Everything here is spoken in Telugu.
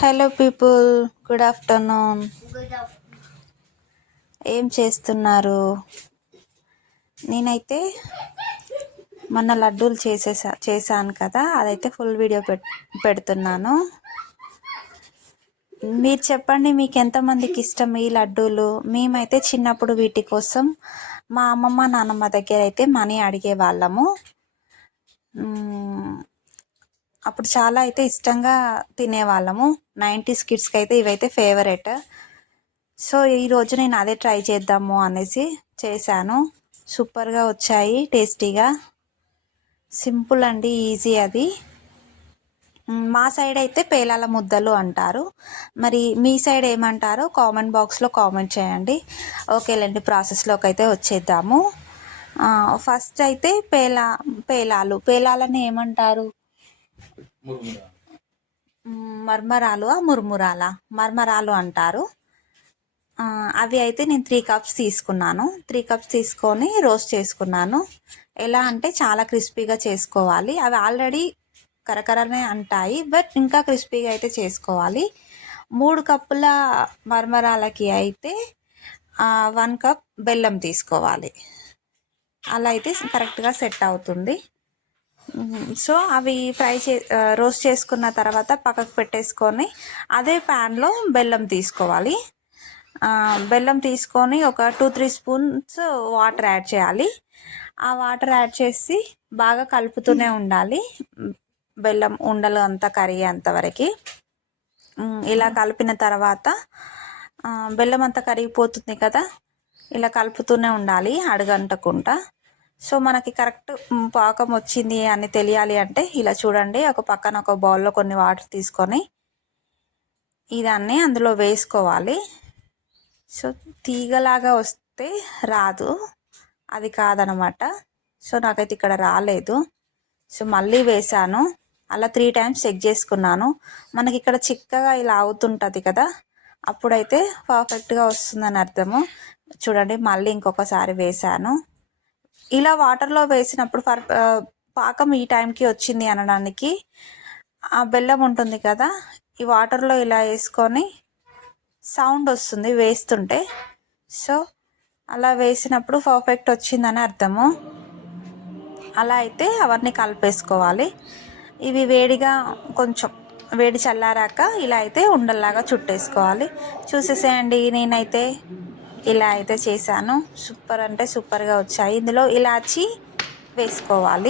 Hello people, good afternoon. Good afternoon. ఏం చేస్తున్నారు? నేనైతే మొన్న లడ్డూలు చేశాను కదా, అదైతే ఫుల్ వీడియో పెడుతున్నాను. మీరు చెప్పండి, మీకు ఎంతమందికి ఇష్టం ఈ లడ్డూలు? మేమైతే చిన్నప్పుడు వీటి కోసం మా అమ్మమ్మ నాన్నమ్మ దగ్గర అయితే మనీ అడిగేవాళ్ళము. అప్పుడు చాలా అయితే ఇష్టంగా తినేవాళ్ళము. 90s కిడ్స్కి అయితే ఇవైతే ఫేవరెట్. సో ఈరోజు నేను అదే ట్రై చేద్దాము అనేసి చేశాను. సూపర్గా వచ్చాయి, టేస్టీగా. సింపుల్ అండి, ఈజీ. అది మా సైడ్ అయితే పేలాల ముద్దలు అంటారు. మరి మీ సైడ్ ఏమంటారో కామెంట్ బాక్స్లో కామెంట్ చేయండి. ఓకేలేండి, ప్రాసెస్లోకి అయితే వచ్చేద్దాము. ఫస్ట్ అయితే పేలాలని ఏమంటారు? మర్మరాలు అంటారు. అవి అయితే నేను 3 కప్స్ తీసుకున్నాను. 3 కప్స్ తీసుకొని రోస్ట్ చేసుకున్నాను. ఎలా అంటే చాలా క్రిస్పీగా చేసుకోవాలి. అవి ఆల్రెడీ కరకరనే అంటాయి, బట్ ఇంకా క్రిస్పీగా అయితే చేసుకోవాలి. 3 కప్పుల మర్మరాలకి అయితే 1 కప్ బెల్లం తీసుకోవాలి. అలా అయితే కరెక్ట్గా సెట్ అవుతుంది. సో అవి రోస్ట్ చేసుకున్న తర్వాత పక్కకు పెట్టేసుకొని అదే ప్యాన్లో బెల్లం తీసుకోవాలి. బెల్లం తీసుకొని ఒక 2-3 స్పూన్స్ వాటర్ యాడ్ చేయాలి. ఆ వాటర్ యాడ్ చేసి బాగా కలుపుతూనే ఉండాలి, బెల్లం ఉండలు అంతా కరిగేంత వరకు. ఇలా కలిపిన తర్వాత బెల్లం అంతా కరిగిపోతుంది కదా, ఇలా కలుపుతూనే ఉండాలి అడుగంటకుండా. సో మనకి కరెక్ట్ పాకం వచ్చింది అని తెలియాలి అంటే ఇలా చూడండి, ఒక పక్కన ఒక బౌల్లో కొన్ని వాటర్ తీసుకొని ఇదాన్ని అందులో వేసుకోవాలి. సో తీగలాగా వస్తే రాదు, అది కాదనమాట. సో నాకైతే ఇక్కడ రాలేదు. సో మళ్ళీ వేసాను. అలా 3 టైమ్స్ చెక్ చేసుకున్నాను. మనకి ఇక్కడ చిక్కగా ఇలా అవుతుంటుంది కదా, అప్పుడైతే పర్ఫెక్ట్గా వస్తుందని అర్థము. చూడండి, మళ్ళీ ఇంకొకసారి వేసాను. ఇలా వాటర్లో వేసినప్పుడు పాకం ఈ టైంకి వచ్చింది అనడానికి ఆ బెల్లం ఉంటుంది కదా, ఈ వాటర్లో ఇలా వేసుకొని సౌండ్ వస్తుంది వేస్తుంటే. సో అలా వేసినప్పుడు పర్ఫెక్ట్ వచ్చిందని అర్థము. అలా అయితే అవన్నీ కలిపేసుకోవాలి. ఇవి వేడిగా కొంచెం వేడి చల్లారాక ఇలా అయితే ఉండల్లాగా చుట్టేసుకోవాలి. చూసేసేయండి, నేనైతే ఇలా అయితే చేశాను. సూపర్ అంటే సూపర్గా వచ్చాయి. ఇందులో ఇలాచి వేసుకోవాలి.